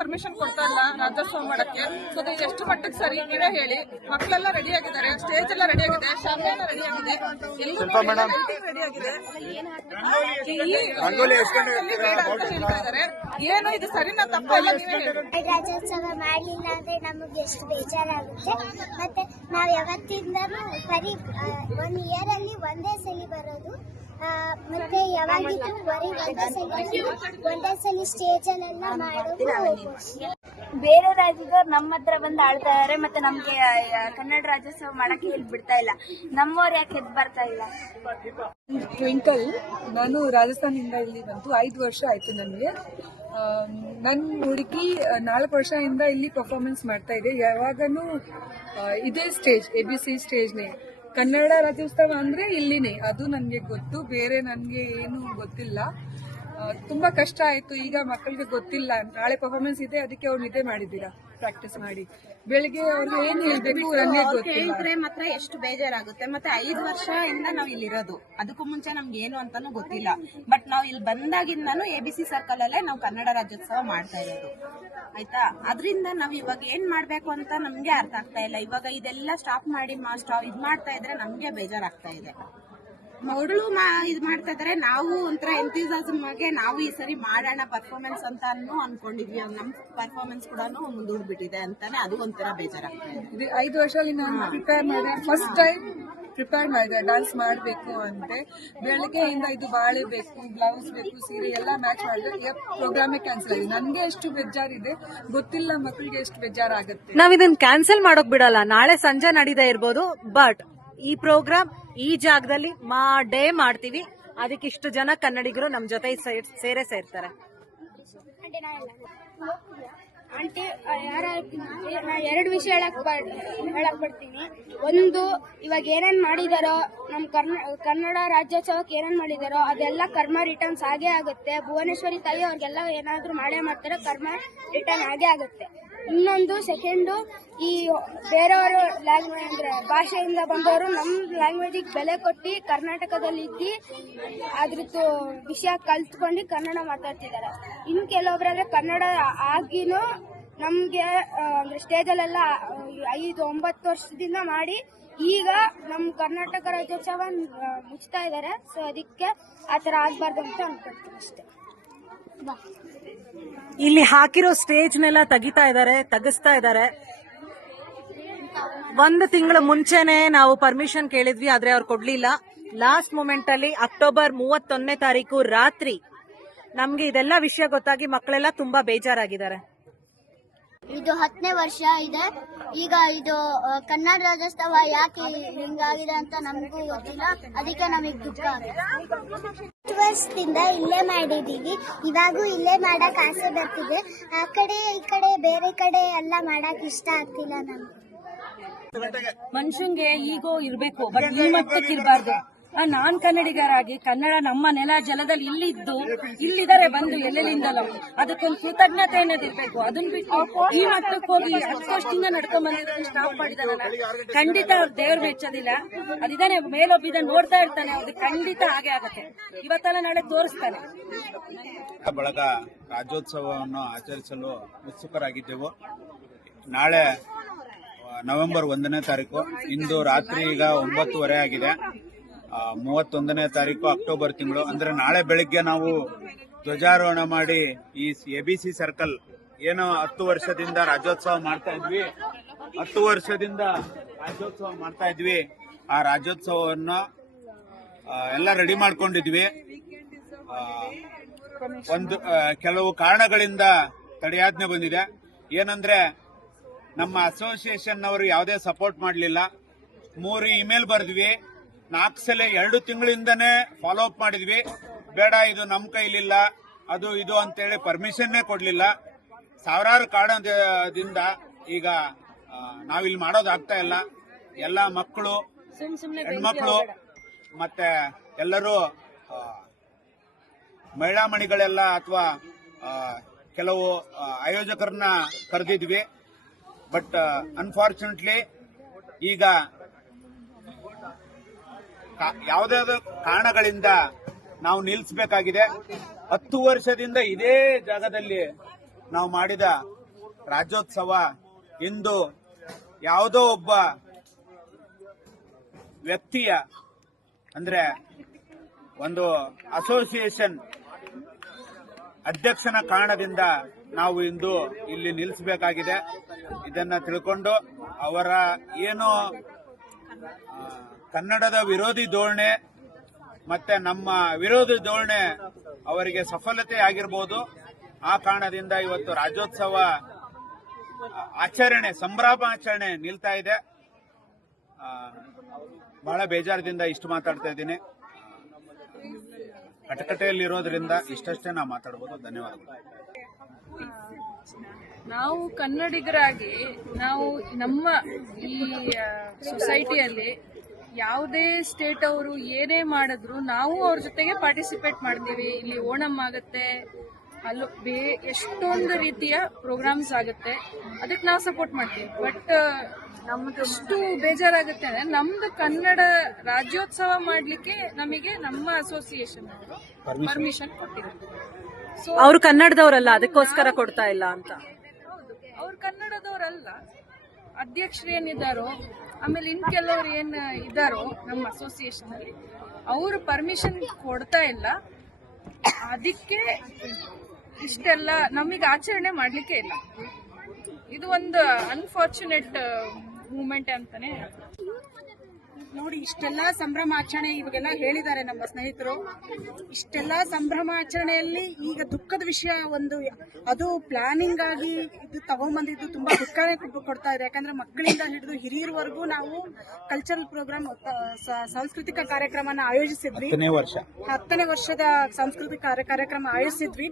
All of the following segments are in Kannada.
ಪರ್ಮಿಷನ್ ಕೊಡ್ತಾ ಇಲ್ಲ ರಾಜ್ಯೋತ್ಸವ ಮಾಡಕ್ಕೆ. ಸೊ ಇದು ಎಷ್ಟು ಮಟ್ಟಿಗೆ ಸರಿ ನೀವೇ ಹೇಳಿ. ಮಕ್ಕಳೆಲ್ಲ ರೆಡಿ ಆಗಿದ್ದಾರೆ, ಸ್ಟೇಜ್ ಎಲ್ಲ ರೆಡಿ ಆಗಿದೆ, ಶಾಲೆ ಎಲ್ಲ ರೆಡಿ ಆಗಿದೆ, ರೆಡಿ ಆಗಿದೆ. ಹೇಳ್ತಾ ಇದ್ದಾರೆ, ಏನು ಇದು ಸರಿನಾ ತಪ್ಪಲ್ಲ? ರಾಜ್ಯೋತ್ಸವ ಮಾಡಲಿಲ್ಲ ಅಂದ್ರೆ ನಮಗೆ ಎಷ್ಟು ಬೇಜಾರಾಗುತ್ತೆ. ಮತ್ತೆ ನಾವ್ ಯಾವತ್ತಿಂದನೂ ಬರೀ 1 ಇಯರ್ ಅಲ್ಲಿ ಒಂದೇ ಸಲ ಬರೋದು. ಮತ್ತೆ ಯಾವಾಗಿದ್ರು ಬರೀ ಒಂದೇ ಸಲ ಸ್ಟೇಜ್ ಅಲ್ಲೆಲ್ಲ ಮಾಡೋದು. ಬೇರೆ ರಾಜ್ಯದವ್ರು ನಮ್ಮ ಹತ್ರ ಬಂದು ಆಳ್ತಾ ಇದಾರೆ, ಮತ್ತೆ ನಮ್ಗೆ ಕನ್ನಡ ರಾಜ್ಯೋತ್ಸವ ಮಾಡಕ್ಕೆ ಹೇಳಿ ಬಿಡ್ತಾ ಇಲ್ಲ. ನಮ್ಮವ್ರು ಯಾಕೆ ಎದ್ದು ಬರ್ತಾ ಇಲ್ಲ? ಟ್ವಿಂಕಲ್, ನಾನು ರಾಜಸ್ಥಾನದಿಂದ ಇಲ್ಲಿ ಬಂತು 5 ವರ್ಷ ಆಯ್ತು ನನಗೆ. ನನ್ನ ಹುಡುಗಿ 4 ವರ್ಷದಿಂದ ಇಲ್ಲಿ ಪರ್ಫಾರ್ಮೆನ್ಸ್ ಮಾಡ್ತಾ ಇದೆ. ಯಾವಾಗನೂ ಇದೇ ಸ್ಟೇಜ್, ABC ಸ್ಟೇಜ್ನೇ. ಕನ್ನಡ ರಾಜ್ಯೋತ್ಸವ ಅಂದ್ರೆ ಇಲ್ಲಿನೇ, ಅದು ನನಗೆ ಗೊತ್ತು. ಬೇರೆ ನನಗೆ ಏನು ಗೊತ್ತಿಲ್ಲ. ತುಂಬಾ ಕಷ್ಟ ಆಯ್ತು. ಈಗ ಮಕ್ಕಳಿಗೆ ಗೊತ್ತಿಲ್ಲ, ನಾಳೆ ಪರ್ಫಾರ್ಮೆನ್ಸ್ ಇದೆ, ಅದಕ್ಕೆ ಅವ್ರು ನಿದ್ದೆ ಮಾಡಿದ್ದೀರಾ ಪ್ರಾಕ್ಟೀಸ್ ಮಾಡಿ. ಬೆಳಿಗ್ಗೆ ಅವ್ರಿಗೆ ಏನ್ ಹೇಳ್ಬೇಕು ನನಗೆ ಗೊತ್ತಿಲ್ಲ. ಮಾತ್ರ ಎಷ್ಟು ಬೇಜಾರಾಗುತ್ತೆ. ಮತ್ತೆ 5 ವರ್ಷದಿಂದ ನಾವ್ ಇಲ್ಲಿರೋದು, ಅದಕ್ಕೂ ಮುಂಚೆ ನಮ್ಗೆ ಏನು ಅಂತಾನು ಗೊತ್ತಿಲ್ಲ. ಬಟ್ ನಾವ್ ಇಲ್ಲಿ ಬಂದಾಗಿಂದಾನು ABC ಸರ್ಕಲ್ ಅಲ್ಲೇ ನಾವು ಕನ್ನಡ ರಾಜ್ಯೋತ್ಸವ ಮಾಡ್ತಾ ಇರೋದು, ಆಯ್ತಾ. ಅದರಿಂದ ನಾವ್ ಇವಾಗ ಏನ್ ಮಾಡ್ಬೇಕು ಅಂತ ನಮ್ಗೆ ಅರ್ಥ ಆಗ್ತಾ ಇಲ್ಲ. ಇವಾಗ ಇದೆಲ್ಲ ಸ್ಟಾಪ್ ಮಾಡಿ ಇದ್ ಮಾಡ್ತಾ ಇದ್ರೆ ನಮ್ಗೆ ಬೇಜಾರಾಗ್ತಾ ಇದೆ. ಮಗಳು ಇದ್ ಮಾಡ್ತಾ ಇದಾರೆ, ನಾವು ಒಂಥರ ಎಂಥೂಸಿಯಾಸಮ್ ಆಗಿ ನಾವು ಈ ಸರಿ ಮಾಡೋಣ ಪರ್ಫಾರ್ಮೆನ್ಸ್ ಅಂತ ಅನ್ಕೊಂಡಿದ್ವಿ. ನಮ್ ಪರ್ಫಾರ್ಮೆನ್ಸ್ ಕೂಡ ಮುಂದೂಡ್ಬಿಟ್ಟಿದೆ ಅಂತಾನೆ ಅದು ಒಂಥರ ಬೇಜಾರಾಗ್ತಾ ಇದೆ. 5 ವರ್ಷದಲ್ಲಿ ನಾನು ಪ್ರಿಪೇರ್ ಮಾಡಿದೆ, ಫಸ್ಟ್ ಟೈಮ್ ಪ್ರಿಪೇರ್ ಮಾಡಿದೆ ಡ್ಯಾನ್ಸ್ ಮಾಡಬೇಕು ಅಂತೆ. ಬೆಳಗ್ಗೆಯಿಂದ ಇದು ಬಾಳೆ ಬೇಕು, ಬ್ಲೌಸ್ ಬೇಕು, ಸೀರೆ ಎಲ್ಲ ಮ್ಯಾಚ್ ಮಾಡಿದ್ರೆ ಪ್ರೋಗ್ರಾಮೇ ಕ್ಯಾನ್ಸಲ್ ಆಗಿದೆ. ನನ್ಗೆ ಎಷ್ಟು ಬೇಜಾರಿದೆ ಗೊತ್ತಿಲ್ಲ, ಮಕ್ಕಳಿಗೆ ಎಷ್ಟು ಬೇಜಾರಾಗುತ್ತೆ. ನಾವ್ ಇದನ್ನ ಕ್ಯಾನ್ಸಲ್ ಮಾಡೋಕ್ ಬಿಡಲ್ಲ. ನಾಳೆ ಸಂಜೆ ನಡೀತಾ ಇರ್ಬೋದು, ಬಟ್ ಈ ಪ್ರೋಗ್ರಾಮ್ ಈ ಜಾಗದಲ್ಲಿ ಮಾಡೇ ಮಾಡ್ತೀವಿ. ಅದಕ್ಕೆ ಇಷ್ಟು ಜನ ಕನ್ನಡಿಗರು ನಮ್ ಜೊತೆ ಸೇರ್ತಾರೆ. ಆಂಟಿ, ನಾ 2 ವಿಷಯ ಹೇಳಕ್ ಬರ್ತೀನಿ. ಒಂದು, ಇವಾಗ ಏನೇನ್ ಮಾಡಿದಾರೋ ನಮ್ ಕನ್ನಡ ರಾಜ್ಯೋತ್ಸವಕ್ಕೆ ಏನೇನ್ ಮಾಡಿದಾರೋ ಅದೆಲ್ಲ ಕರ್ಮ ರಿಟರ್ನ್ಸ್ ಆಗೇ ಆಗುತ್ತೆ. ಭುವನೇಶ್ವರಿ ತಾಯಿ ಅವ್ರಿಗೆಲ್ಲ ಏನಾದ್ರೂ ಮಾಡೇ ಮಾಡ್ತಾರೆ, ಕರ್ಮ ರಿಟರ್ನ್ ಆಗೇ ಆಗುತ್ತೆ. ಇನ್ನೊಂದು, ಸೆಕೆಂಡು, ಈ ಬೇರೆಯವರು ಲ್ಯಾಂಗ್ವೇಜ್ ಅಂದ್ರೆ ಭಾಷೆಯಿಂದ ಬಂದವರು ನಮ್ ಲ್ಯಾಂಗ್ವೇಜಿಗೆ ಬೆಲೆ ಕೊಟ್ಟು ಕರ್ನಾಟಕದಲ್ಲಿ ಇದ್ದು ಅದ್ರದ್ದು ವಿಷಯ ಕಲ್ತ್ಕೊಂಡು ಕನ್ನಡ ಮಾತಾಡ್ತಿದ್ದಾರೆ. ಇನ್ನು ಕೆಲವೊಬ್ರಾದ್ರೆ ಕನ್ನಡ ಆಗಿನೂ ನಮ್ಗೆ ಅಂದ್ರೆ ಸ್ಟೇಜಲ್ಲೆಲ್ಲ 5-9 ವರ್ಷದಿಂದ ಮಾಡಿ ಈಗ ನಮ್ ಕರ್ನಾಟಕ ರಾಜ್ಯೋತ್ಸವ ಮುಚ್ತಾ ಇದ್ದಾರೆ. ಸೊ ಅದಕ್ಕೆ ಆತರ ಆಗ್ಬಾರ್ದು ಅಂತ ಅನ್ಕೊಳ್ತೀನಿ ಅಷ್ಟೇ. ಇಲ್ಲಿ ಹಾಕಿರೋ ಸ್ಟೇಜ್ನೆಲ್ಲ ತೆಗಿಸ್ತಾ ಇದ್ದಾರೆ. 1 ತಿಂಗಳು ಮುಂಚೆನೆ ನಾವು ಪರ್ಮಿಷನ್ ಕೇಳಿದ್ವಿ, ಆದ್ರೆ ಅವ್ರು ಕೊಡ್ಲಿಲ್ಲ. ಲಾಸ್ಟ್ ಮೂಮೆಂಟ್ ಅಲ್ಲಿ ಅಕ್ಟೋಬರ್ 31ನೇ ತಾರೀಕು ರಾತ್ರಿ ನಮ್ಗೆ ಇದೆಲ್ಲ ವಿಷಯ ಗೊತ್ತಾಗಿ ಮಕ್ಕಳೆಲ್ಲ ತುಂಬಾ ಬೇಜಾರಾಗಿದ್ದಾರೆ. ಇದು 10ನೇ ವರ್ಷ ಇದೆ. ಈಗ ಇದು ಕನ್ನಡ ರಾಜ್ಯೋತ್ಸವ ಯಾಕೆ ಹಿಂಗಾಗಿದೆ ಅಂತ ನಮಗೂ ಗೊತ್ತಿಲ್ಲ, ಅದಕ್ಕೆ ನಮಗೆ ದುಃಖ ಆಗಿದೆ. 10 ವರ್ಷದಿಂದ ಇಲ್ಲೇ ಮಾಡಿದೀವಿ, ಇವಾಗೂ ಇಲ್ಲೇ ಮಾಡಕ್ ಆಸೆ ಬರ್ತಿದೆ. ಆ ಕಡೆ ಈ ಕಡೆ ಬೇರೆ ಕಡೆ ಎಲ್ಲ ಮಾಡಕ್ ಇಷ್ಟ ಆಗ್ತಿಲ್ಲ ನಮ್ಗೆ. ಮನುಷ್ಯಂಗೆ ಈಗೋ ಇರ್ಬೇಕು, ಬಟ್ ಈ ಮಟ್ಟಕ್ಕೆ ಇರಬಾರ್ದು. ನಾನ್ ಕನ್ನಡಿಗರಾಗಿ ಕನ್ನಡ ನಮ್ಮ ನೆಲ ಜಲದಲ್ಲಿ ಇಲ್ಲಿದ್ದು ಇಲ್ಲಿದ್ದಾರೆ ಬಂದು ಎಲ್ಲೆಲ್ಲಿಂದಲೋ, ಅದಕ್ಕೊಂದು ಕೃತಜ್ಞತೆ ಅನ್ನೋದಿರ್ಬೇಕು. ಅದನ್ನ ಬಿಟ್ಟು ಈ ಮಟ್ಟಕ್ಕೆ ಹೋಗಿ 10 ವರ್ಷದಿಂದ ನಡ್ಕೊಂಡ್ ಬಂದಿರೋದನ್ನ ಸ್ಟಾಪ್ ಮಾಡಿದಾರಲ್ಲ, ಖಂಡಿತ ದೇವ್ರು ಮೆಚ್ಚೋದಿಲ್ಲ. ಅದಿದ್ದಾನೆ ಮೇಲೊಬ್ಬಿದ ನೋಡ್ತಾ ಇರ್ತಾನೆ, ಅದು ಖಂಡಿತ ಹಾಗೆ ಆಗತ್ತೆ. ಇವತ್ತಲ್ಲ ನಾಳೆ ತೋರಿಸ್ತಾನೆ. ಬಳಗ ರಾಜ್ಯೋತ್ಸವವನ್ನು ಆಚರಿಸಲು ಉತ್ಸುಕರಾಗಿದ್ದೆವು. ನಾಳೆ ನವೆಂಬರ್ 1ನೇ ತಾರೀಕು, ಇಂದು ರಾತ್ರಿ ಈಗ 9:30 ಆಗಿದೆ. 31ನೇ ತಾರೀಕು ಅಕ್ಟೋಬರ್ ತಿಂಗಳು, ಅಂದ್ರೆ ನಾಳೆ ಬೆಳಿಗ್ಗೆ ನಾವು ಧ್ವಜಾರೋಹಣ ಮಾಡಿ ಈ ABC ಸರ್ಕಲ್ ಏನೋ 10 ವರ್ಷದಿಂದ ರಾಜ್ಯೋತ್ಸವ ಮಾಡ್ತಾ ಇದ್ವಿ, 10 ವರ್ಷದಿಂದ ರಾಜ್ಯೋತ್ಸವ ಮಾಡ್ತಾ ಇದ್ವಿ. ಆ ರಾಜ್ಯೋತ್ಸವವನ್ನ ಎಲ್ಲ ರೆಡಿ ಮಾಡ್ಕೊಂಡಿದ್ವಿ. ಕೆಲವು ಕಾರಣಗಳಿಂದ ತಡೆಯಾಜ್ಞೆ ಬಂದಿದೆ. ಏನಂದ್ರೆ ನಮ್ಮ ಅಸೋಸಿಯೇಷನ್ ಅವರು ಯಾವುದೇ ಸಪೋರ್ಟ್ ಮಾಡಲಿಲ್ಲ. 3 ಇಮೇಲ್ ಬರೆದ್ವಿ, 4 ಸಲ 2 ತಿಂಗಳಿಂದನೇ ಫಾಲೋ ಅಪ್ ಮಾಡಿದ್ವಿ. ಬೇಡ, ಇದು ನಮ್ಮ ಕೈಲಿಲ್ಲ, ಅದು ಇದು ಅಂತೇಳಿ ಪರ್ಮಿಷನ್ನೇ ಕೊಡ್ಲಿಲ್ಲ. ಸಾವಿರಾರು ಕಾರಣದಿಂದ ಈಗ ನಾವಿಲ್ಲಿ ಮಾಡೋದಾಗ್ತಾ ಇಲ್ಲ. ಎಲ್ಲ ಮಕ್ಕಳು, ಹೆಣ್ಮಕ್ಳು ಮತ್ತೆ ಎಲ್ಲರೂ ಮಹಿಳಾ ಮಣಿಗಳೆಲ್ಲ ಅಥವಾ ಕೆಲವು ಆಯೋಜಕರನ್ನ ಕರೆದಿದ್ವಿ. ಬಟ್ ಅನ್ಫಾರ್ಚುನೇಟ್ಲಿ ಈಗ ಯಾವುದಾದ್ರು ಕಾರಣಗಳಿಂದ ನಾವು ನಿಲ್ಲಿಸಬೇಕಾಗಿದೆ. 10 ವರ್ಷದಿಂದ ಇದೇ ಜಾಗದಲ್ಲಿ ನಾವು ಮಾಡಿದ ರಾಜ್ಯೋತ್ಸವ ಇಂದು ಯಾವುದೋ ಒಬ್ಬ ವ್ಯಕ್ತಿಯ ಅಂದ್ರೆ ಒಂದು ಅಸೋಸಿಯೇಷನ್ ಅಧ್ಯಕ್ಷನ ಕಾರಣದಿಂದ ನಾವು ಇಂದು ಇಲ್ಲಿ ನಿಲ್ಲಿಸಬೇಕಾಗಿದೆ. ಇದನ್ನ ತಿಳ್ಕೊಂಡು ಅವರ ಏನು ಕನ್ನಡದ ವಿರೋಧಿ ಧೋರಣೆ ಮತ್ತೆ ನಮ್ಮ ವಿರೋಧಿ ಧೋರಣೆ ಅವರಿಗೆ ಸಫಲತೆ ಆಗಿರಬಹುದು. ಆ ಕಾರಣದಿಂದ ಇವತ್ತು ರಾಜ್ಯೋತ್ಸವ ಆಚರಣೆ ಸಂಭ್ರಮಾಚರಣೆ ನಿಲ್ತಾ ಇದೆ. ಬಹಳ ಬೇಜಾರದಿಂದ ಇಷ್ಟು ಮಾತಾಡ್ತಾ ಇದ್ದೀನಿ. ಕಟಕಟೆಯಲ್ಲಿರೋದ್ರಿಂದ ಇಷ್ಟಷ್ಟೇ ನಾವು ಮಾತಾಡಬಹುದು. ಧನ್ಯವಾದಗಳು. ನಾವು ಕನ್ನಡಿಗರಾಗಿ ನಾವು ನಮ್ಮ ಈ ಸೊಸೈಟಿಯಲ್ಲಿ ಯಾವುದೇ ಸ್ಟೇಟ್ ಅವರು ಏನೇ ಮಾಡಿದ್ರು ನಾವು ಅವ್ರ ಜೊತೆಗೆ ಪಾರ್ಟಿಸಿಪೇಟ್ ಮಾಡ್ತೀವಿ. ಇಲ್ಲಿ ಓಣಂ ಆಗುತ್ತೆ, ಅಲ್ಲೂ ಎಷ್ಟೊಂದು ರೀತಿಯ ಪ್ರೋಗ್ರಾಮ್ಸ್ ಆಗುತ್ತೆ, ಅದಕ್ಕೆ ನಾವು ಸಪೋರ್ಟ್ ಮಾಡ್ತೀವಿ. ಬಟ್ ನಮ್ದು ಎಷ್ಟು ಬೇಜಾರಾಗುತ್ತೆ ಅಂದ್ರೆ ನಮ್ದು ಕನ್ನಡ ರಾಜ್ಯೋತ್ಸವ ಮಾಡ್ಲಿಕ್ಕೆ ನಮಗೆ ನಮ್ಮ ಅಸೋಸಿಯೇಷನ್ ಅವರು ಪರ್ಮಿಷನ್ ಕೊಟ್ಟಿದ್ದಾರೆ. ಸೊ ಅವ್ರು ಕನ್ನಡದವರಲ್ಲ, ಅದಕ್ಕೋಸ್ಕರ ಕೊಡ್ತಾ ಇಲ್ಲ ಅಂತ. ಅವ್ರು ಕನ್ನಡದವರಲ್ಲ, ಅಧ್ಯಕ್ಷರೇನಿದ್ದಾರೋ ಆಮೇಲೆ ಇನ್ ಕೆಲವ್ರು ಏನ್ ಇದ್ದಾರೋ ನಮ್ಮ ಅಸೋಸಿಯೇಷನ್ ಅಲ್ಲಿ ಅವರು ಪರ್ಮಿಷನ್ ಕೊಡ್ತಾ ಇಲ್ಲ. ಅದಕ್ಕೆ ಇಷ್ಟೆಲ್ಲ ನಮಗೆ ಆಚರಣೆ ಮಾಡ್ಲಿಕ್ಕೆ ಇಲ್ಲ. ಇದು ಒಂದು ಅನ್ಫಾರ್ಚುನೇಟ್ ಮೂಮೆಂಟ್ ಅಂತಾನೆ. ನೋಡಿ, ಇಷ್ಟೆಲ್ಲ ಸಂಭ್ರಮಾಚರಣೆ ಇವಾಗೆಲ್ಲ ಹೇಳಿದ್ದಾರೆ ನಮ್ಮ ಸ್ನೇಹಿತರು. ಇಷ್ಟೆಲ್ಲ ಸಂಭ್ರಮಾಚರಣೆಯಲ್ಲಿ ಈಗ ದುಃಖದ ವಿಷಯ ಒಂದು, ಅದು ಪ್ಲಾನಿಂಗ್ ಆಗಿ ಇದು ತಗೊಂಡ್ಬಂದಿದ್ದು ತುಂಬಾ ದುಃಖನೇ ಕೊಡ್ತಾ ಇದೆ. ಯಾಕಂದ್ರೆ ಮಕ್ಕಳಿಂದ ಹಿಡಿದು ಹಿರಿಯರವರೆಗೂ ನಾವು ಕಲ್ಚರಲ್ ಪ್ರೋಗ್ರಾಮ್, ಸಾಂಸ್ಕೃತಿಕ ಕಾರ್ಯಕ್ರಮನ ಆಯೋಜಿಸಿದ್ವಿ. 10ನೇ ವರ್ಷದ ಸಾಂಸ್ಕೃತಿಕ ಕಾರ್ಯಕ್ರಮ ಆಯೋಜಿಸಿದ್ವಿ.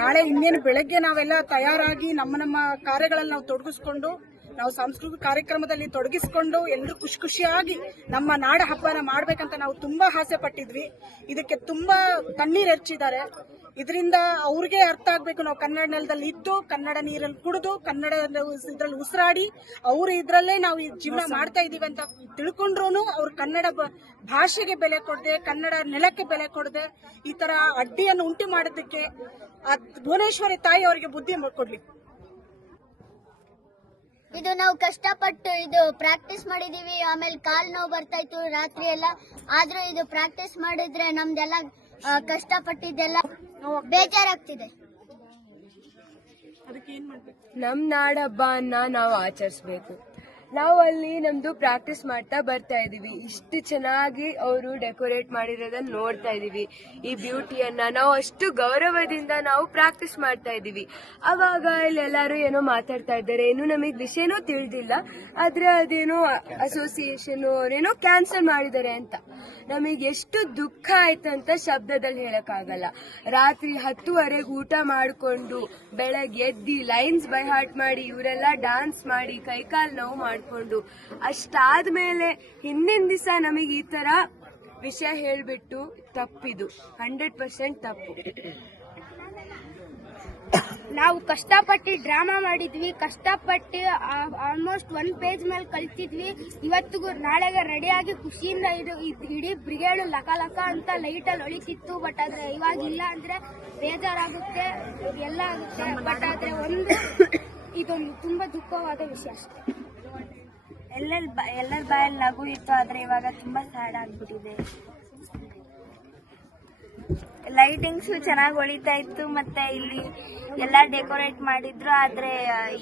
ನಾಳೆ ಇನ್ನೇನು ಬೆಳಗ್ಗೆ ನಾವೆಲ್ಲ ತಯಾರಾಗಿ ನಮ್ಮ ಕಾರ್ಯಗಳಲ್ಲಿ ನಾವು ತೊಡಗಿಸ್ಕೊಂಡು, ನಾವು ಸಾಂಸ್ಕೃತಿಕ ಕಾರ್ಯಕ್ರಮದಲ್ಲಿ ತೊಡಗಿಸಿಕೊಂಡು ಎಲ್ಲರೂ ಖುಷಿ ಖುಷಿಯಾಗಿ ನಮ್ಮ ನಾಡ ಹಬ್ಬನ ಮಾಡ್ಬೇಕಂತ ನಾವು ತುಂಬಾ ಆಸೆ ಪಟ್ಟಿದ್ವಿ. ಇದಕ್ಕೆ ತುಂಬಾ ಕಣ್ಣೀರು ಹೆಚ್ಚಿದ್ದಾರೆ. ಇದರಿಂದ ಅವ್ರಿಗೆ ಅರ್ಥ ಆಗ್ಬೇಕು, ನಾವು ಕನ್ನಡ ನೆಲದಲ್ಲಿ ಇದ್ದು, ಕನ್ನಡ ನೀರಲ್ಲಿ ಕುಡಿದು, ಕನ್ನಡ ಇದ್ರಲ್ಲಿ ಉಸಿರಾಡಿ, ಅವ್ರ ಇದ್ರಲ್ಲೇ ನಾವು ಈ ಜೀವನ ಮಾಡ್ತಾ ಇದೀವಿ ಅಂತ ತಿಳ್ಕೊಂಡ್ರು ಅವ್ರು ಕನ್ನಡ ಭಾಷೆಗೆ ಬೆಲೆ ಕೊಡದೆ, ಕನ್ನಡ ನೆಲಕ್ಕೆ ಬೆಲೆ ಕೊಡದೆ ಈ ತರ ಅಡ್ಡಿಯನ್ನು ಉಂಟು ಮಾಡೋದಕ್ಕೆ ಭುವನೇಶ್ವರಿ ತಾಯಿ ಅವರಿಗೆ ಬುದ್ಧಿ ಕೊಡ್ಲಿ. ಇದು ನಾವು ಕಷ್ಟಪಟ್ಟು ಇದು ಪ್ರಾಕ್ಟೀಸ್ ಮಾಡಿದೀವಿ. ಆಮೇಲೆ ಕಾಲ್ ನೋವು ಬರ್ತಾ ಇತ್ತು ರಾತ್ರಿ ಎಲ್ಲ. ಆದ್ರೂ ಇದು ಪ್ರಾಕ್ಟೀಸ್ ಮಾಡಿದ್ರೆ ನಮ್ದೆಲ್ಲ ಕಷ್ಟಪಟ್ಟಿದ್ದೆಲ್ಲ ಬೇಜಾರಾಗ್ತಿದೆ. ನಮ್ ನಾಡ ಹಬ್ಬನ ನಾವು ಆಚರಿಸಬೇಕು. ನಾವು ಅಲ್ಲಿ ನಮ್ದು ಪ್ರಾಕ್ಟೀಸ್ ಮಾಡ್ತಾ ಬರ್ತಾ ಇದೀವಿ. ಇಷ್ಟು ಚೆನ್ನಾಗಿ ಅವರು ಡೆಕೋರೇಟ್ ಮಾಡಿರೋದನ್ನ ನೋಡ್ತಾ ಇದೀವಿ. ಈ ಬ್ಯೂಟಿಯನ್ನ ನಾವು ಅಷ್ಟು ಗೌರವದಿಂದ ನಾವು ಪ್ರಾಕ್ಟೀಸ್ ಮಾಡ್ತಾ ಇದೀವಿ. ಅವಾಗ ಇಲ್ಲೆಲ್ಲರೂ ಏನೋ ಮಾತಾಡ್ತಾ ಇದ್ದಾರೆ, ಏನು ನಮಗ್ ವಿಷಯನೂ ತಿಳಿದಿಲ್ಲ. ಆದ್ರೆ ಅದೇನೋ ಅಸೋಸಿಯೇಷನ್ ಅವರೇನೋ ಕ್ಯಾನ್ಸಲ್ ಮಾಡಿದ್ದಾರೆ ಅಂತ. ನಮಗೆ ಎಷ್ಟು ದುಃಖ ಆಯ್ತಂತ ಶಬ್ದದಲ್ಲಿ ಹೇಳಕ್ಕಾಗಲ್ಲ. ರಾತ್ರಿ 10:30 ಊಟ ಮಾಡಿಕೊಂಡು ಬೆಳಗ್ಗೆ ಎದ್ದಿ ಲೈನ್ಸ್ ಬೈ ಹಾರ್ಟ್ ಮಾಡಿ ಇವರೆಲ್ಲ ಡಾನ್ಸ್ ಮಾಡಿ ಕೈಕಾಲು ನೋವು ಮಾಡಿಕೊಂಡು ಅಷ್ಟಾದ್ಮೇಲೆ ಹಿಂದಿನ ದಿವಸ ನಮಗೆ ಈ ತರ ವಿಷಯ ಹೇಳ್ಬಿಟ್ಟು ತಪ್ಪಿದು 100% ತಪ್ಪು. ನಾವು ಕಷ್ಟಪಟ್ಟು ಡ್ರಾಮಾ ಮಾಡಿದ್ವಿ, ಕಷ್ಟಪಟ್ಟು ಆಲ್ಮೋಸ್ಟ್ 1 ಪೇಜ್ ಮೇಲೆ ಕಲ್ತಿದ್ವಿ. ಇವತ್ತಿಗೂ ನಾಳೆಗೆ ರೆಡಿಯಾಗಿ ಖುಷಿಯಿಂದ ಇಡೀ ಬ್ರಿಗೇಡ್ ಲಕ ಲಕ ಅಂತ ಲೈಟಲ್ಲಿ ಹೊಳಿತಿತ್ತು. ಬಟ್ ಆದ್ರೆ ಇವಾಗ ಇಲ್ಲ ಅಂದ್ರೆ ಬೇಜಾರಾಗುತ್ತೆ, ಎಲ್ಲ ಆಗುತ್ತೆ. ಬಟ್ ಆದ್ರೆ ಇದೊಂದು ತುಂಬಾ ದುಃಖವಾದ ವಿಷಯ ಅಷ್ಟೇ. ಎಲ್ಲರ ಬಾಯಲ್ಲಿ ನಗು ಇತ್ತು, ಆದ್ರೆ ಇವಾಗ ತುಂಬಾ ಸ್ಯಾಡ್ ಆಗ್ಬಿಟ್ಟಿದೆ. ಲೈಟಿಂಗ್ಸ್ ಚೆನ್ನಾಗಿ ಹೊಳಿತಾ ಇತ್ತು, ಮತ್ತೆ ಇಲ್ಲಿ ಎಲ್ಲ ಡೆಕೋರೇಟ್ ಮಾಡಿದ್ರು. ಆದ್ರೆ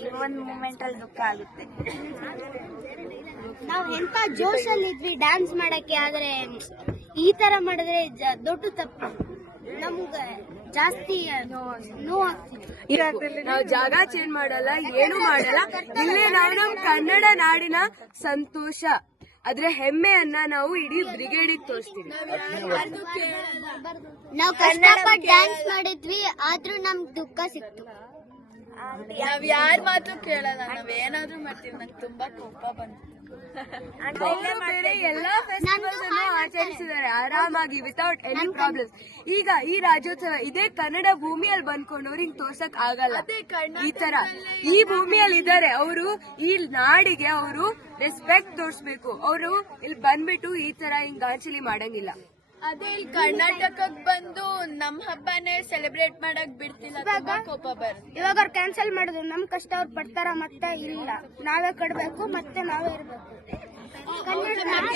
ಈ ಒಂದು ಮೂಮೆಂಟ್ ಅಲ್ಲಿ ದುಃಖ ಆಗುತ್ತೆ. ನಾವು ಎಂತ ಜೋಶಲ್ಲಿ ಇದ್ವಿ ಡ್ಯಾನ್ಸ್ ಮಾಡಕ್ಕೆ, ಆದ್ರೆ ಈ ತರ ಮಾಡಿದ್ರೆ ದೊಡ್ಡ ತಪ್ಪು. ನಮ್ಗೆ ಜಾಸ್ತಿ ನೋವಾಗ್ತಿದೆ. ನಾವು ಜಾಗ ಚೇಂಜ್ ಮಾಡಲ್ಲ, ಏನು ಮಾಡಲ್ಲ. ಇಲ್ಲೇ ನಾವು ನಮ್ ಕನ್ನಡ ನಾಡಿನ ಸಂತೋಷ, ಅದ್ರ ಹೆಮ್ಮೆಯನ್ನ ನಾವು ಇಡೀ ಬ್ರಿಗೇಡಿಗೆ ತೋರಿಸ್ತೀವಿ. ನಾವು ಕಷ್ಟಪಟ್ಟು ಡ್ಯಾನ್ಸ್ ಮಾಡಿದ್ವಿ, ಆದ್ರೂ ನಮ್ಗೆ ದುಃಖ ಸಿಕ್ತು. ನಾವ್ ಯಾರ ಮಾತು ಕೇಳಲ್ಲ, ನಾವ್ ಏನಾದ್ರೂ ಮಾಡ್ತೀವಿ. ನಂಗೆ ತುಂಬಾ ಕೋಪ ಬಂತು. ಬೇರೆ ಎಲ್ಲಾ ಫೆಸ್ಟಿವಲ್ಸ್ ಅನ್ನು ಆಚರಿಸಿದ್ದಾರೆ ಆರಾಮಾಗಿ ವಿತೌಟ್ ಎನಿ ಪ್ರಾಬ್ಲಮ್ಸ್. ಈಗ ಈ ರಾಜ್ಯೋತ್ಸವ ಇದೇ ಕನ್ನಡ ಭೂಮಿಯಲ್ಲಿ ಬಂದ್ಕೊಂಡು ಅವ್ರಿಗೆ ತೋರ್ಸಕ್ ಆಗಲ್ಲ. ಈ ತರ ಈ ಭೂಮಿಯಲ್ಲಿ ಇದ್ದಾರೆ ಅವರು, ಈ ನಾಡಿಗೆ ಅವರು ರೆಸ್ಪೆಕ್ಟ್ ತೋರಿಸ್ಬೇಕು. ಅವರು ಇಲ್ಲಿ ಬಂದ್ಬಿಟ್ಟು ಈ ತರ ಹಿಂಗ್ ಆಚರಣೆ ಮಾಡಂಗಿಲ್ಲ. ಅದೇ ಇಲ್ಲಿ ಕರ್ನಾಟಕಕ್ಕೆ ಬಂದು ನಮ್ಮ ಹಬ್ಬನೇ ಸೆಲೆಬ್ರೇಟ್ ಮಾಡಕ್ ಬಿಡ್ತಿಲ್ಲ, ತುಂಬಾ ಕೋಪ ಬರುತ್ತೆ. ಇವಾಗ ಅವ್ರು ಕ್ಯಾನ್ಸಲ್ ಮಾಡಿದ್ರು, ನಮ್ ಕಷ್ಟ ಅವ್ರು ಪಡ್ತಾರ ಮತ್ತೆ ಇಲ್ಲ, ನಾವೇ ಕಟ್ಬೇಕು ಮತ್ತೆ ನಾವೇ ಇರ್ಬೇಕು.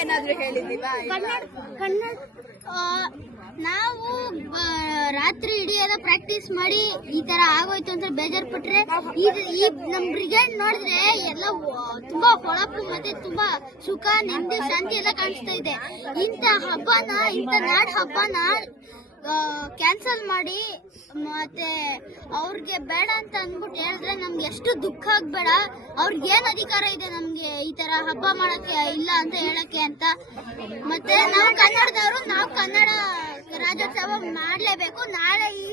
ಏನಾದ್ರು ಹೇಳಿದೀವಾ? ಕನ್ನಡ ನಾವು ರಾತ್ರಿ ಇಡೀ ಎಲ್ಲ ಪ್ರಾಕ್ಟೀಸ್ ಮಾಡಿ ಈ ತರ ಆಗೋಯ್ತು ಅಂತ ಬೇಜಾರ್ ಪಟ್ರೆ ಈ ನಮ್ ಬ್ರಿಗೇಡ್ ನೋಡಿದ್ರೆ ಎಲ್ಲ ತುಂಬಾ ಹೊಳಪು ಮತ್ತೆ ತುಂಬಾ ಸುಖ ನೆಮ್ಮದಿ ಶಾಂತಿ ಎಲ್ಲ ಕಾಣಿಸ್ತಾ ಇದೆ. ಇಂಥ ಹಬ್ಬನ, ಇಂಥ ನಾಡ್ ಹಬ್ಬನ ಕ್ಯಾನ್ಸಲ್ ಮಾಡಿ ಮತ್ತೆ ಅವ್ರಿಗೆ ಬೇಡ ಅಂತ ಅಂದ್ಬಿಟ್ಟು ಹೇಳಿದ್ರೆ ನಮ್ಗೆ ಎಷ್ಟು ದುಃಖ ಆಗ್ಬೇಡ. ಅವ್ರಿಗೆ ಏನ್ ಅಧಿಕಾರ ಇದೆ ನಮ್ಗೆ ಈ ತರ ಹಬ್ಬ ಮಾಡಕ್ಕೆ ಇಲ್ಲ ಅಂತ ಹೇಳಕ್ಕೆ ಅಂತ. ಮತ್ತೆ ನಾವು ಕನ್ನಡದವರು, ನಾವು ಕನ್ನಡ ರಾಜ್ಯೋತ್ಸವ ಮಾಡ್ಲೇಬೇಕು. ನಾಳೆ ಈ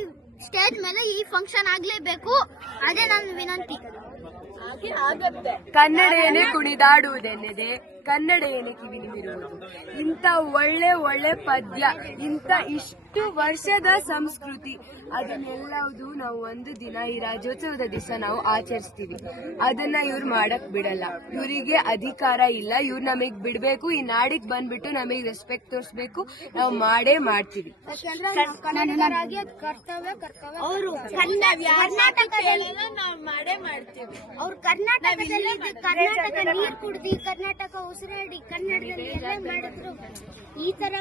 ಸ್ಟೇಜ್ ಮೇಲೆ ಈ ಫಂಕ್ಷನ್ ಆಗ್ಲೇಬೇಕು. ಅದೇ ನನ್ನ ವಿನಂತಿ. ಕನ್ನಡ ಏನೇ ಕುಣಿದಾಡುವುದೆನ್ನದೆ ಕನ್ನಡ ಏನೇ ಕಿವಿ ನಿಮಿರುವುದು. ಇಂಥ ಒಳ್ಳೆ ಒಳ್ಳೆ ಪದ್ಯ, ಇಂಥ ಇಷ್ಟು ವರ್ಷದ ಸಂಸ್ಕೃತಿ, ಅದನ್ನೆಲ್ಲವುದು ನಾವು ಒಂದು ದಿನ ಈ ರಾಜ್ಯೋತ್ಸವದ ದಿವಸ ನಾವು ಆಚರಿಸ್ತೀವಿ. ಅದನ್ನ ಇವ್ರು ಮಾಡಕ್ ಬಿಡಲ್ಲ. ಇವರಿಗೆ ಅಧಿಕಾರ ಇಲ್ಲ. ಇವ್ರು ನಮಗ್ ಬಿಡ್ಬೇಕು, ಈ ನಾಡಿಗೆ ಬಂದ್ಬಿಟ್ಟು ನಮಗ್ ರೆಸ್ಪೆಕ್ಟ್ ತೋರಿಸ್ಬೇಕು. ನಾವು ಮಾಡೇ ಮಾಡ್ತೀವಿ. ಕನ್ನಡಿಗರಾಗಿ ಅದು ಕರ್ತವ್ಯ. ಅವರು ಕರ್ನಾಟಕದಲ್ಲಿ ನಾವು ಮಾಡೇ ಮಾಡ್ತೀವಿ. ಅವ್ರು ಕರ್ನಾಟಕದಲ್ಲಿ ಕರ್ನಾಟಕ ನೀರು ಕುಡ್ದು, ಕರ್ನಾಟಕ ಉಸಿರಾಡಿ, ಕನ್ನಡದಲ್ಲಿ ಎಲ್ಲ ಮಾಡಿದ್ರು. ಈ ತರ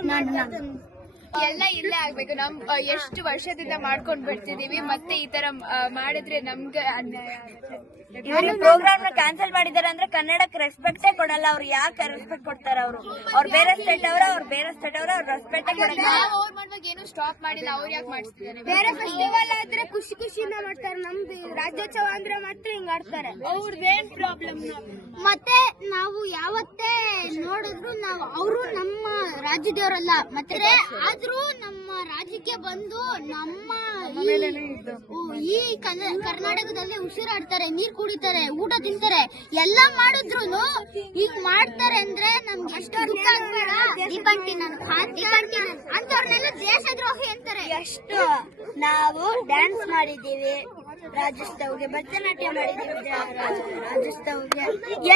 ಎಲ್ಲ ಇಲ್ಲೇ ಆಗ್ಬೇಕು. ನಮ್ ಎಷ್ಟು ವರ್ಷದಿಂದ ಮಾಡ್ಕೊಂಡ್ ಬರ್ತಿದೀವಿ, ಮತ್ತೆ ಈ ತರ ಮಾಡಿದ್ರೆ ನಮ್ಗೆ ಅನ್ಯಾಯ ಆಗುತ್ತೆ. ಇವರು ಪ್ರೋಗ್ರಾಮ್ ನ ಕ್ಯಾನ್ಸಲ್ ಮಾಡಿದಾರೆ ಅಂದ್ರೆ ಕನ್ನಡಕ್ಕೆ ರೆಸ್ಪೆಕ್ಟೇ ಕೊಡಲ್ಲ. ಅವ್ರು ಯಾಕೆ ರೆಸ್ಪೆಕ್ಟ್ ಕೊಡ್ತಾರ? ಅವ್ರು ಬೇರೆ ಸ್ಟೇಟ್ ಅವ್ರ ಅವ್ರು ರೆಸ್ಪೆಕ್ಟೇ ಕೊಡಲ್ಲ. ಅವ್ರು ಮಾಡುವಾಗ ಏನು ಸ್ಟಾಪ್ ಮಾಡಿಲ್ಲ, ಅವ್ರು ಯಾಕೆ ಮಾಡಿಸ್ತಿದ್ದಾರೆ? ಬೇರೆ ಫೆಸ್ಟಿವಲ್ ಆದ್ರೆ ಖುಷಿ ಖುಷಿಯಿಂದ ಮಾಡ್ತಾರೆ. ನಮ್ದು ರಾಜ್ಯೋತ್ಸವ ಅಂದ್ರೆ ಮಾತ್ರ ಹಿಂಗ್ ಆಡ್ತಾರೆ. ಅವ್ರದ್ದೇನ್ ಪ್ರಾಬ್ಲಮ್? ಮತ್ತೆ ನಾವು ಯಾವತ್ತೇ ನೋಡಿದ್ರು ನಾವು ಅವರು ನಮ್ಮ ರಾಜ್ಯದವರಲ್ಲ, ಮತ್ತೆ ಆದ್ರೂ ನಮ್ಮ ರಾಜ್ಯಕ್ಕೆ ಬಂದು ನಮ್ಮ ಈ ಕರ್ನಾಟಕದಲ್ಲಿ ಉಸಿರಾಡ್ತಾರೆ, ನೀರ್ ಕುಡಿತಾರೆ, ಊಟ ತಿಂತಾರೆ, ಎಲ್ಲ ಮಾಡಿದ್ರು ಈಗ ಮಾಡ್ತಾರೆ ಅಂದ್ರೆ ನಮ್ಗೆ ಎಷ್ಟು ದುಃಖ ಆಗ್ಬೇಡ. ಅಂತವ್ರನ್ನೆಲ್ಲ ದೇಶದ್ರೋಹಿ ಅಂತಾರೆ. ಎಷ್ಟು ನಾವು ಡ್ಯಾನ್ಸ್ ಮಾಡಿದೀವಿ ರಾಜ್ಯೋತ್ಸವಕ್ಕೆ, ಭರತನಾಟ್ಯ ಮಾಡಿದೀವಿ ರಾಜ್ಯೋತ್ಸವಕ್ಕೆ,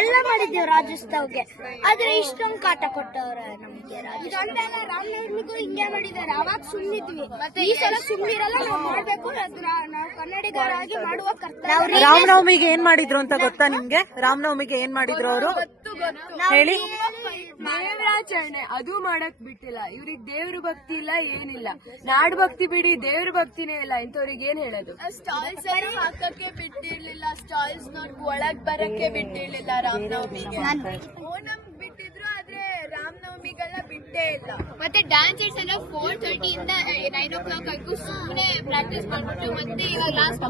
ಎಲ್ಲ ಮಾಡಿದೀವಿ ರಾಜ್ಯೋತ್ಸವಕ್ಕೆ. ಆದ್ರೆ ಇಷ್ಟೊಂದು ಕಾಟ ಕೊಟ್ಟವ್ರೆ ನಮ್ಗೆ. ರಾಮನವಮಿಗೂ ಹಿಂಗೆ ಮಾಡಿದ್ದಾರೆ. ಅವಾಗ ಸುಮ್ನಿದ್ವಿ, ಈ ಸಲ ಸುಮ್ನಿರಲ್ಲ. ನಾವು ಮಾಡ್ಬೇಕು, ನಾವು ಕನ್ನಡಿಗರಾಗಿ ಮಾಡುವ ಕರ್ತವ್ಯ. ರಾಮನವಮಿಗೆ ಏನ್ ಮಾಡಿದ್ರು ಅಂತ ಗೊತ್ತಾ ನಿಮ್ಗೆ? ರಾಮನವಮಿಗೆ ಏನ್ ಮಾಡಿದ್ರು ಅವರು ಹೇಳಿ? ದೇವರಾಚರಣೆ ಅದು ಮಾಡಕ್ ಬಿಟ್ಟಿಲ್ಲ. ಇವ್ರಿಗೆ ದೇವ್ರ ಭಕ್ತಿ ಇಲ್ಲ, ಏನಿಲ್ಲ. ನಾಡ್ ಭಕ್ತಿ ಬಿಡಿ, ದೇವ್ರ ಭಕ್ತಿನೇ ಇಲ್ಲ. ಇಂಥವ್ರಿಗೆ ಏನ್ ಹೇಳೋದು? ಸ್ಟಾಲ್ಸ್ ಹಾಕಕ್ಕೆ ಬಿಟ್ಟಿರ್ಲಿಲ್ಲ, ಸ್ಟಾಲ್ಸ್ ಒಳಗ್ ಬರಕ್ಕೆ ಬಿಟ್ಟಿರ್ಲಿಲ್ಲ. ರಾಮನವಮಿಗೆ ಓಣಂ ಬಿಟ್ಟಿದ್ರು, ಆದ್ರೆ ರಾಮನವಮಿಗೆಲ್ಲ ಬಿಟ್ಟೇ ಇಲ್ಲ. ಮತ್ತೆ ಡಾನ್ಸರ್ಸ್ ಎಲ್ಲ 4:30 ಇಂದ 9 o'clock ಆಯ್ತು ಸುಮ್ಮನೆ ಪ್ರಾಕ್ಟೀಸ್ ಮಾಡ್ಬಿಟ್ಟು ಮತ್ತೆ ಈಗ ಲಾಸ್ಟ್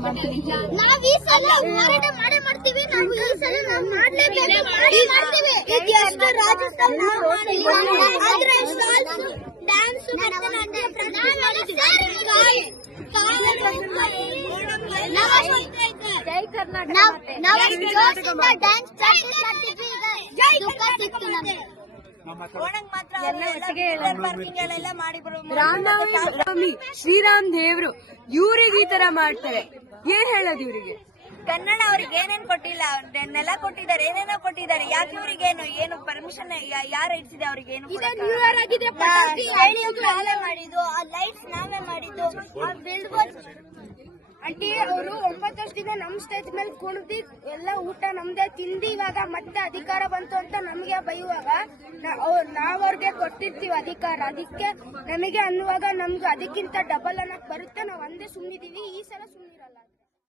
ನಾವ್ ಈ ಸಲ ಹೋರಾಟ ಮಾಡೇ ಮಾಡ್ತೀವಿ. ನಾವು ಈ ಸಲ ನಾವು ಮಾಡ್ಲೇಬೇಕು, ಮಾಡ್ತೀವಿ. ಈಗ ಎಷ್ಟು ರಾಜ್ಯೋತ್ಸವ ನಾವು ಮಾಡಿಲ್ಲ, ಆದ್ರೆ ಡ್ಯಾನ್ಸ್ ಭರತನಾಟ್ಯ ಪ್ರಾಕ್ಟೀಸ್ ಮಾಡಿದ್ವಿ. ರಾಮನವಮಿ ಶ್ರೀರಾಮ್ ದೇವ್ರು, ಇವ್ರಿಗೆ ಈ ತರ ಮಾಡ್ತಾರೆ. ಏನ್ ಹೇಳೋದು ಇವ್ರಿಗೆ? ಕನ್ನಡ ಅವ್ರಿಗೆ ಏನೇನ್ ಕೊಟ್ಟಿಲ್ಲ, ನೆಲ ಕೊಟ್ಟಿದ್ದಾರೆ, ಏನೇನೋ ಕೊಟ್ಟಿದ್ದಾರೆ. ಯಾಕೆ ಇವ್ರಿಗೇನು ಏನು ಪರ್ಮಿಷನ್ ಯಾರು ಇಡ್ಸಿದೆ? ಅವ್ರಿಗೆ ಏನು ನಾವೇ ಮಾಡಿದ್ದು, ಆ ಲೈಟ್ಸ್ ನಾವೇ ಮಾಡಿದ್ದು, ಆ ಬಿಲ್ಡ್ ಆಂಟಿ ಅವರು 9 ವರ್ಷದಿಂದ ನಮ್ ಸ್ಟೇಜ್ ಮೇಲೆ ಕುಣಿದಿ ಎಲ್ಲ ಊಟ ನಮ್ದೇ ತಿಂದಿ. ಇವಾಗ ಮತ್ತೆ ಅಧಿಕಾರ ಬಂತು ಅಂತ ನಮ್ಗೆ ಬೈಯುವಾಗ ನಾವ್ ಅವ್ರಿಗೆ ಕೊಟ್ಟಿರ್ತೀವಿ ಅಧಿಕಾರ. ಅದಕ್ಕೆ ನಮಗೆ ಅನ್ನುವಾಗ ನಮ್ಗೆ ಅದಕ್ಕಿಂತ ಡಬಲ್ ಅನ್ನಕ್ ಬರುತ್ತೆ. ನಾವ್ ಒಂದೇ ಸುಮ್ನಿದೀವಿ. ಈ ಸಲ ಸುಮ್ನಿರ